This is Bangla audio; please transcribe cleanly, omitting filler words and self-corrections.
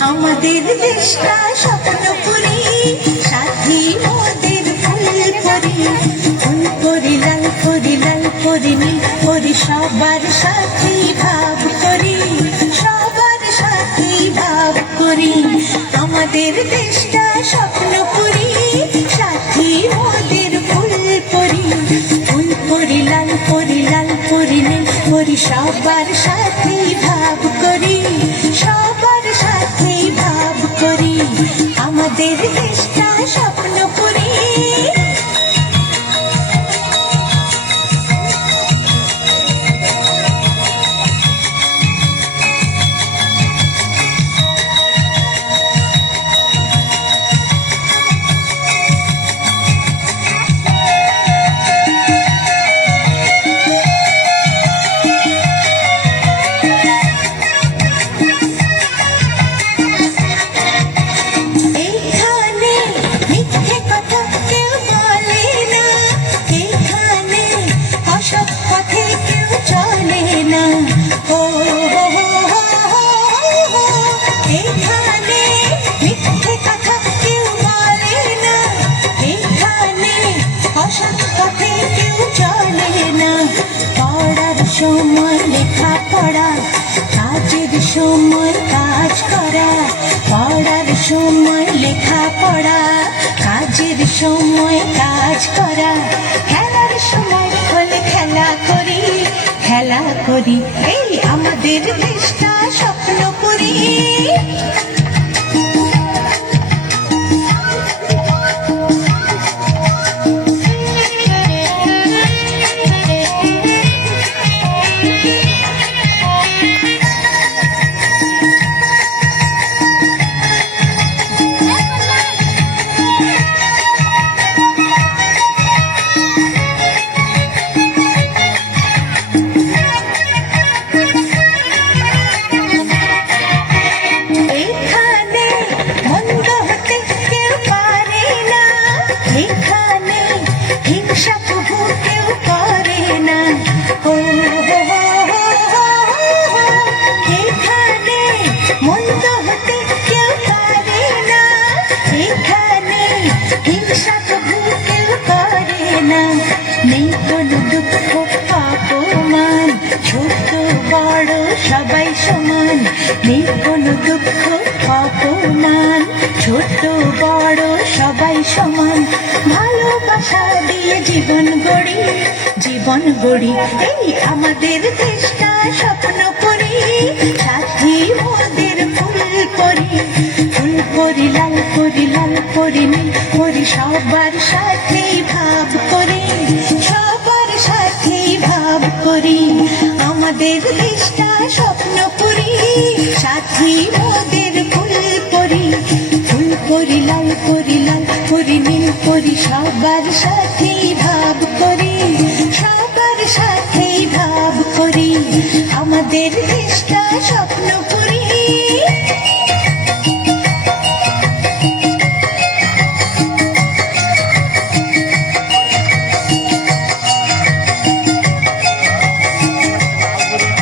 আমাদের দেশটা স্বপ্নপুরী, সাথী মোদের ফুলপুরি। ফুলপুরি লাল করি, লাল করি নীল করি, সবার সাথী ভাব করি, সবার সাথী ভাব করি। আমাদের দেশটা স্বপ্নপুরী, সাথী মোদের ফুলপুরি। ফুলপুরি লাল করি, লাল করি নীল করি, সবার সাথী ভাব করি, সবার সাথী ভাব করি। আমাদের দেশটা স্বপ্নপুরী। সময় লেখাপড়া, কাজের সময় কাজ করা। পড়ার সময় লেখাপড়া, কাজের সময় কাজ করা। খেলার সময় হলে খেলা করি, খেলা করি। এই আমাদের দেশটা স্বপ্নপুরী। নেই কোনো দুঃখ অপমান, ছোট বড় সবাই সমান। নেই কোনো দুঃখ অপমান, ছোট বড় সবাই সমান। ভালোবাসা দিয়ে জীবন গড়ি, জীবন গড়ি। এই আমাদের দেশটা স্বপ্নপুরী, সাথী মোদের ফুলপুরি। ফুলপুরি লাল করি, লাল করি নীল করি, সবার সাথে ভাব করি, সবার সাথে ভাব করি। আমাদের দেশটা স্বপ্নপুরী, সাথী মোদের ফুলপুরি। ফুলপুরি লাল করি, লাল করি নীল করি, সবার সাথে ভাব করি, সবার সাথে ভাব করি। আমাদের দেশটা